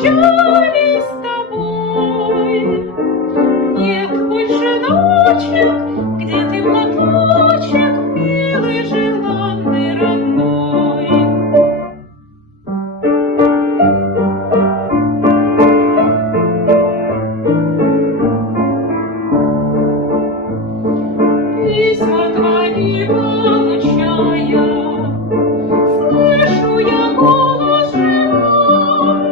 прощались с тобой. Нет больше ночек, где ты платочек, милый, желанный, родной. Письма твои получая, слышу я голос живой,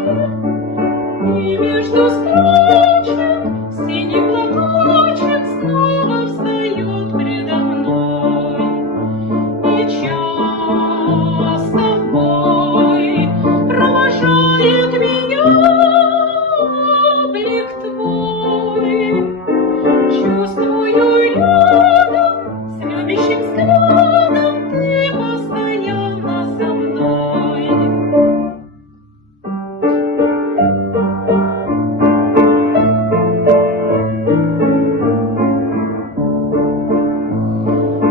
и между строчек синий платочек снова встает предо мной. И часто в бой провожает меня облик твой. Чувствую рядом, с любящим взглядом ты постоянно со мной.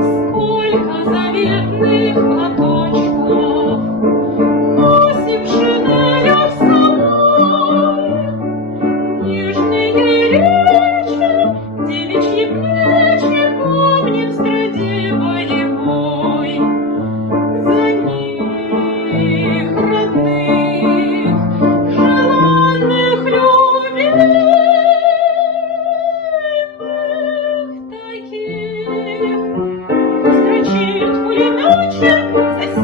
Сколько заветных платочков носим в шинелях с собой. Нежные речи, девичьи плечи помним среди боевой. За них, родных, желанных, любимых таких, строчит пулеметчик за